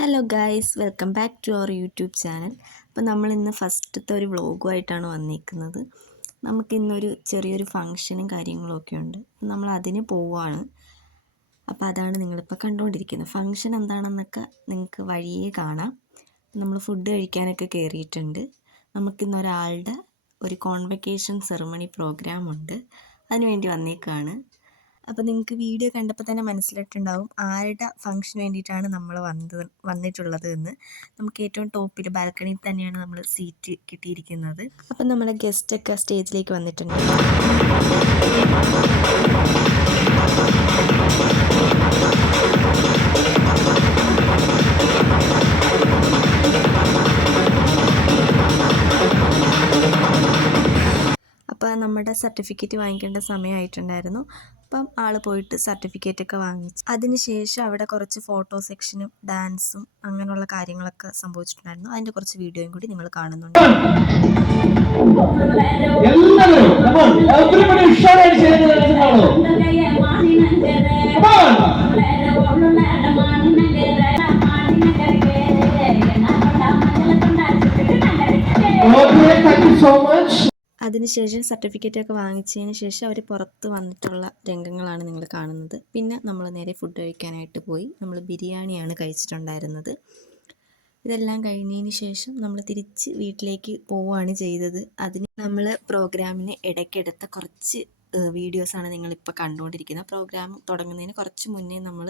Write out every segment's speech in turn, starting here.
Hello guys, welcome back to our YouTube channel. അപ്പോൾ നമ്മളിന്ന് ഫസ്റ്റത്തെ ഒരു വ്ളോഗുമായിട്ടാണ് വന്നിരിക്കുന്നത്. നമുക്കിന്നൊരു ചെറിയൊരു ഫങ്ഷനും കാര്യങ്ങളൊക്കെ ഉണ്ട്. നമ്മൾ അതിന് പോവുകയാണ്. അപ്പോൾ അതാണ് നിങ്ങളിപ്പോൾ കണ്ടുകൊണ്ടിരിക്കുന്നത്. ഫങ്ഷൻ എന്താണെന്നൊക്കെ നിങ്ങൾക്ക് വഴിയേ കാണാം. നമ്മൾ ഫുഡ് കഴിക്കാനൊക്കെ കയറിയിട്ടുണ്ട്. നമുക്കിന്നൊരാളുടെ ഒരു കോൺവെക്കേഷൻ സെറിമണി പ്രോഗ്രാമുണ്ട്. അതിനുവേണ്ടി വന്നേക്കാണ്. അപ്പോൾ നിങ്ങൾക്ക് വീഡിയോ കണ്ടപ്പോൾ തന്നെ മനസ്സിലായിട്ടുണ്ടാവും ആരുടെ ഫംഗ്ഷന് വേണ്ടിയിട്ടാണ് നമ്മൾ വന്നിട്ടുള്ളത് എന്ന്. നമുക്ക് ഏറ്റവും ടോപ്പിൽ ബാൽക്കണിയിൽ തന്നെയാണ് നമ്മൾ സീറ്റ് കിട്ടിയിരിക്കുന്നത്. അപ്പം നമ്മുടെ ഗസ്റ്റൊക്കെ സ്റ്റേജിലേക്ക് വന്നിട്ടുണ്ട്. അപ്പോൾ നമ്മുടെ സർട്ടിഫിക്കറ്റ് വാങ്ങിക്കേണ്ട സമയമായിട്ടുണ്ടായിരുന്നു. അപ്പം ആൾ പോയിട്ട് സർട്ടിഫിക്കറ്റൊക്കെ വാങ്ങിച്ചു. അതിനുശേഷം അവിടെ കുറച്ച് ഫോട്ടോ സെക്ഷനും ഡാൻസും അങ്ങനെയുള്ള കാര്യങ്ങളൊക്കെ സംഭവിച്ചിട്ടുണ്ടായിരുന്നു. അതിൻ്റെ കുറച്ച് വീഡിയോയും കൂടി നിങ്ങൾ കാണുന്നുണ്ട്. അതിനുശേഷം സർട്ടിഫിക്കറ്റൊക്കെ വാങ്ങിച്ചതിന് ശേഷം അവർ പുറത്ത് വന്നിട്ടുള്ള രംഗങ്ങളാണ് നിങ്ങൾ കാണുന്നത്. പിന്നെ നമ്മൾ നേരെ ഫുഡ് കഴിക്കാനായിട്ട് പോയി. നമ്മൾ ബിരിയാണിയാണ് കഴിച്ചിട്ടുണ്ടായിരുന്നത്. ഇതെല്ലാം കഴിഞ്ഞതിന് ശേഷം നമ്മൾ തിരിച്ച് വീട്ടിലേക്ക് പോവുകയാണ് ചെയ്തത്. അതിന് നമ്മൾ പ്രോഗ്രാമിന് ഇടയ്ക്കെടുത്ത കുറച്ച് വീഡിയോസാണ് നിങ്ങളിപ്പോൾ കണ്ടുകൊണ്ടിരിക്കുന്നത്. പ്രോഗ്രാം തുടങ്ങുന്നതിന് കുറച്ച് മുന്നേ നമ്മൾ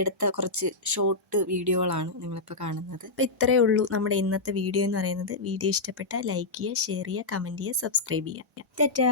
എടുത്ത കുറച്ച് ഷോർട്ട് വീഡിയോകളാണ് നിങ്ങളിപ്പോൾ കാണുന്നത്. അപ്പോൾ ഇത്രയേ ഉള്ളൂ നമ്മുടെ ഇന്നത്തെ വീഡിയോ എന്ന് പറയുന്നത്. വീഡിയോ ഇഷ്ടപ്പെട്ടാൽ ലൈക്ക് ചെയ്യുക, ഷെയർ ചെയ്യുക, കമൻറ്റ് ചെയ്യുക, സബ്സ്ക്രൈബ് ചെയ്യുക. ടാറ്റാ.